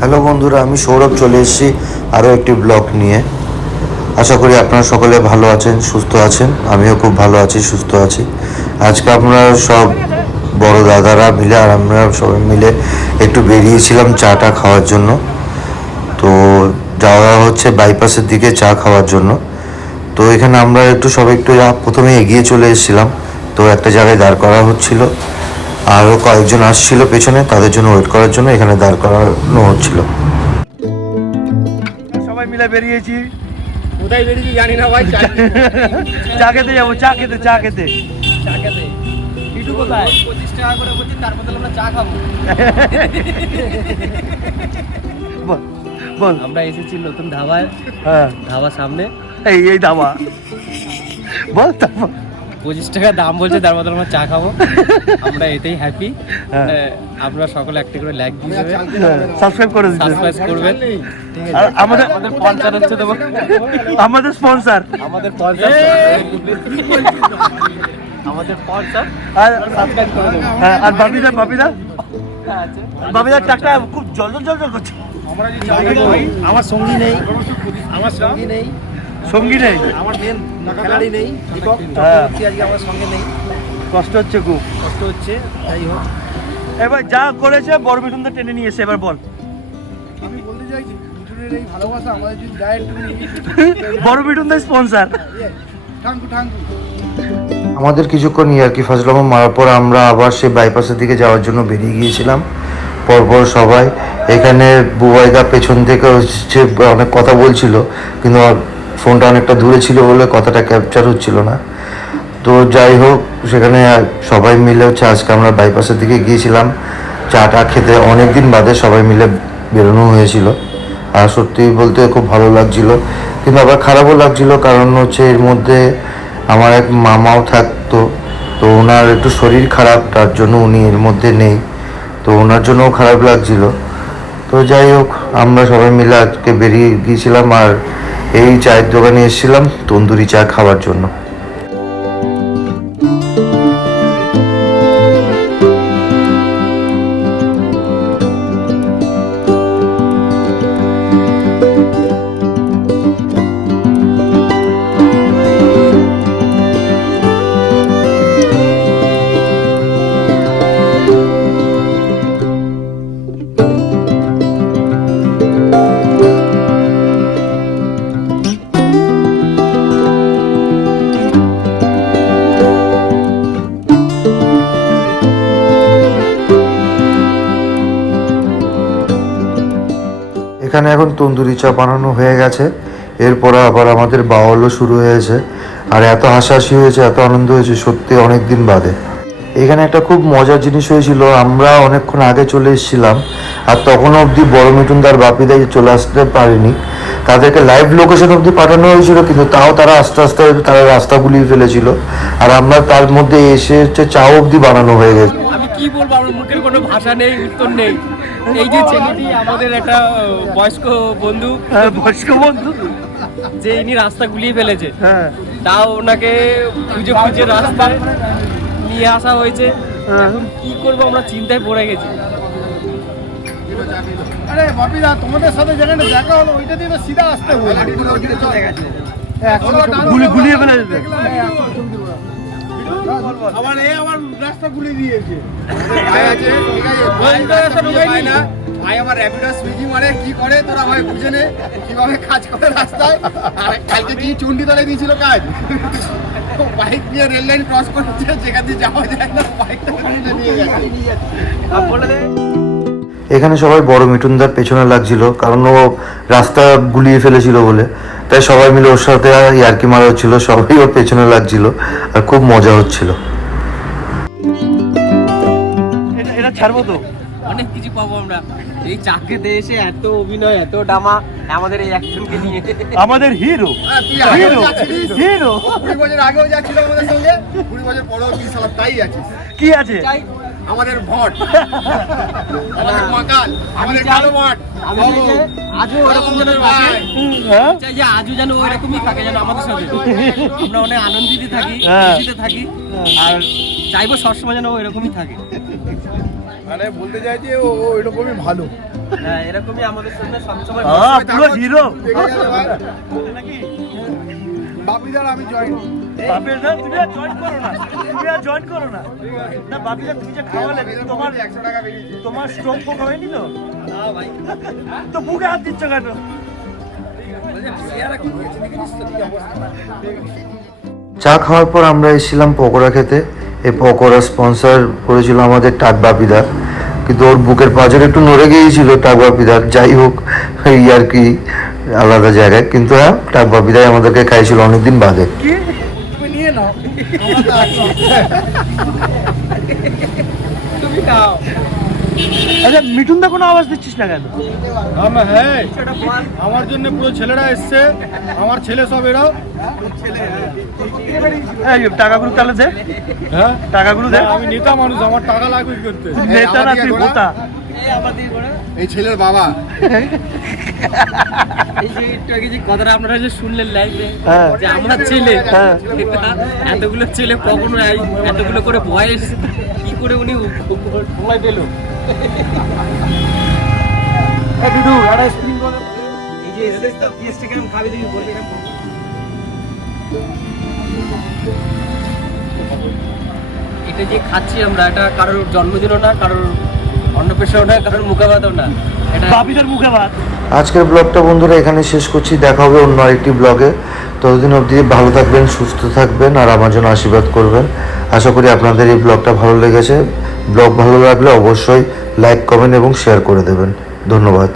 Hello বন্ধুরা, আমি সৌরভ চলে এসেছি আরও একটি ব্লগ নিয়ে। আশা করি আপনারা সকলে ভালো আছেন, সুস্থ আছেন। আমিও খুব ভালো আছি, সুস্থ আছি। আজকে আমরা সব বড় দাদারা মিলে আর আমরা সবাই মিলে একটু বেরিয়েছিলাম চাটা খাওয়ার জন্য। তো যাওয়া হচ্ছে বাইপাসের দিকে চা খাওয়ার জন্য। তো এখানে আমরা একটু প্রথমে এগিয়ে চলে এসেছিলাম। তো একটা জায়গায় দাঁড় করা হচ্ছিল, আরও কয়েকজন আসছিল পেছনে, তাদের জন্য ওয়েট করার জন্য এখানে দাঁড় করানো হচ্ছিল। সবাই মিলে বেরিয়েছি। কোথায় বেরিয়েছি জানি না ভাই। চা খেতে যাবো, চা খেতে। কিটু কোথায়? 25 টাকা করে বলছি, তার বদলে আমরা চা খাবো। বল। আমরা এসেছি নতুন ধাবায়। হ্যাঁ, ধাবা সামনে এই দাবা বল। 25 টাকা দাম বলছে, তার বদলে আমরা চা খাবো। আমরা এতেই হ্যাপি। হ্যাঁ। আপনারা সকলে একটা করে লাইক দিয়ে সাবস্ক্রাইব করে দিন, সাবস্ক্রাইব করবেন। আর আমাদের স্পন্সর হচ্ছে দেবো, আমাদের স্পন্সর আমাদের স্পন্সর আর সাবস্ক্রাইব করে দেবো। হ্যাঁ, আর বাপিদার টাকা খুব জল করছে। আমার সঙ্গী নেই, সঙ্গী নেই, আমার মেন খেলাড়ি নেই, দীপক হ্যাঁ। চক্রবর্তী আজকে আমার সঙ্গে নেই। কষ্ট হচ্ছে খুব। কষ্ট হচ্ছে, যাই হোক। এবার যা করেছে বড় মিঠুনটা টেনে নিয়ে এসে এবার বল। আমি বলতে চাইছি মিঠুনের এই ভালোবাসা আমাদের যদি যায় বড় মিঠুনদার স্পন্সর। ঠাঙ্কু আমাদের কিছুক্ষণ ইয়ার্কি ফাজলামো মারার পর আমরা আবার সেই বাইপাসের দিকে যাওয়ার জন্য বেরিয়ে গিয়েছিলাম পরপর সবাই। এখানে বুবাইদা পেছন থেকে হচ্ছে অনেক কথা বলছিল, কিন্তু ফোনটা অনেকটা দূরে ছিল বলে কথাটা ক্যাপচার হচ্ছিল না। তো যাই হোক, সেখানে সবাই মিলে হচ্ছে আজকে আমরা বাইপাসের দিকে গিয়েছিলাম চাটা খেতে। অনেক দিন বাদে সবাই মিলে বেরোনো হয়েছিল, আর সত্যি বলতে খুব ভালো লাগছিল, কিন্তু আবার খারাপও লাগছিল। কারণ হচ্ছে এর মধ্যে আমার এক মামাও থাকতো, তো ওনার একটু শরীর খারাপ, তার জন্য উনি এর মধ্যে নেই। তো ওনার জন্যও খারাপ লাগছিল। তো যাই হোক, আমরা সবাই মিলে আজকে বেরিয়ে গিয়েছিলাম আর এই চায়ের দোকানে এসেছিলাম তন্দুরি চা খাওয়ার জন্য। এখানে এখন তন্দুরি চা বানানো হয়ে গেছে, এরপরে আবার আমাদের বাউলও শুরু হয়েছে। আর এত হাসাহাসি হয়েছে, এত আনন্দ হয়েছে সত্যি অনেক দিন বাদে। এখানে একটা খুব মজার জিনিস হয়েছিল, আমরা অনেকক্ষণ আগে চলে এসেছিলাম আর তখনও অবধি বড় মিঠুনদার বাপিদাই চলে আসতে পারেনি। তাদেরকে লাইভ লোকেশন অবধি পাঠানো হয়েছিল, কিন্তু তাও তারা আস্তে আস্তে তারা রাস্তা গুলিয়ে ফেলেছিল। আর আমরা তার মধ্যে এসে হচ্ছে চা অবধি বানানো হয়ে গেছে। আমি কি বলবো, আমার মুখের কোনো ভাষা নেই, উত্তর নেই। এই যে ছেলেটি আমাদের একটা বয়স্ক বন্ধু, যে ইনি রাস্তা গুলিয়ে ফেলেছে, হ্যাঁ, তাও ওনাকে খুঁজে খুঁজে রাস্তায় নিয়ে আসা হয়েছে। এখন কি করবো, আমরা চিন্তায় পড়ে গেছি। আরে বাপিদা, তোমাদের সাথে যেখানে দেখা হলো ওইটা দিয়ে তো সিধা আসতে হবে। গুলিয়ে ফেলেছে। আমার রাস্তা গুলি দিয়েছে। ভাই আমার র্যাপিডো সুইগি মানে কি করে তোরা ভাই বুঝে নে কিভাবে কাজ করে রাস্তায়। আর কালকে কি চুন্ডি তলে দিয়েছিল কাজ, বাইক নিয়ে রেল লাইন ক্রস করছে, যেখান দিয়ে যাওয়া যায় না বাইকটা নিয়ে গেছে। এখানে সবাই বড় মিঠুনদার পেছনে লাগছিল, কারণ ও রাস্তা গুলিয়ে ফেলেছিল বলে। তাই সবাই মিলে ওর সাথে ইয়ার্কি মারা হচ্ছিল, সবাই ওর পেছনে লাগছিল আর খুব মজা হচ্ছিল। এটা ছাড়বো তো, অনেক কিছু পাবো আমরা এই চা খেতে এসে। এত অভিনয়, এত ড্রামা আমাদের এই একজনকে নিয়ে। আমাদের হিরো। তুই আগেও হিরো যাচ্ছিলিস, হিরো 20 বছর আগেও যাচ্ছিল আমাদের সঙ্গে, 20 বছর পরেও তুই সালা তাই আছিস। কি আছে? আমাদের ভট, আমাদের মাকাল, আমাদের কালো ভট। আমি চাই যে আজও ওরকম যেন থাকে, হ্যাঁ, চাই যে আজও যেন ওইরকমই থাকে, যেন আমাদের সাথে আমরা অনেক আনন্দিত থাকি, হ্যাঁ। খুশিতে থাকি। আর চাইবো সবসময় যেন ও এরকমই থাকে। মানে বলতে চাইছি ও এরকমই ভালো। হ্যাঁ এরকমই আমাদের সঙ্গে সবসময় পুরো হিরো দেখে গেলে ভাই নাকি বাপিদার আমি জয়েন বাপের দা তুমি আর জয়েন করো না, তুমি আর জয়েন করো না। না বাপিদা তুমি যে খাওয়ালে তোমার 100 টাকা বেরিয়েছে। তোমার স্ট্রোক পোক হয়নি তো? না ভাই তো বুকে হাত দিচ্ছ কেন? চা খাওয়ার পর আমরা এসেছিলাম পকোড়া খেতে। এই পকোড়া স্পন্সর করেছিল আমাদের টাক বাপিদা, কিন্তু ওর বুকের পাঁজর একটু নড়ে গিয়েছিল টাক বাপিদার। যাই হোক এই আর কি আলাদা জায়গায়, কিন্তু হ্যাঁ টাক বাপিদাই আমাদেরকে খাইছিল অনেকদিন বাদে। কি তুমি নিয়ে নাও তুমি খাও আচ্ছা মিঠুন দা কোনো আওয়াজ দিচ্ছিস না কেন? হ্যাঁ আমার জন্য পুরো ছেলেরা এসছে, আমার ছেলে সব এরাও। এই টাকাগুলো তাহলে দে, হ্যাঁ টাকাগুলো দে। আমি নেতা মানুষ, আমার টাকা লাগবে কি করতে। নেতা না তুই ভোতা। এই আমাদের ঘোড়া এই ছেলের বাবা এই যে একটু আগে যে কথাটা আপনারা যে শুনলেন লাইভে হ্যাঁ। যে আমরা ছেলে হ্যাঁ। এতগুলো ছেলে কখনো এতগুলো করে বয়স কি করে উনি সময় পেল? এই বিদু একটা স্ক্রিন কর। এই যে এসে তো পিএসটি কেমন খাবে দেখি বলবে না। এটা যে খাচ্ছি আমরা, এটা কারোর জন্মদিনও না, কারোর অন্নপ্রাশনও না, কারোর মুখাভাতও না, এটা বাপিদার মুখে ভাত। আজকের ব্লগটা বন্ধুরা এখানে শেষ করছি। দেখা হবে অন্য আরেকটি ব্লগে। ততদিন অবধি ভালো থাকবেন, সুস্থ থাকবেন আর আমার জন্য আশীর্বাদ করবেন। আশা করি আপনাদের এই ব্লগটা ভালো লেগেছে। ব্লগ ভালো লাগলে অবশ্যই লাইক, কমেন্ট এবং শেয়ার করে দেবেন। ধন্যবাদ।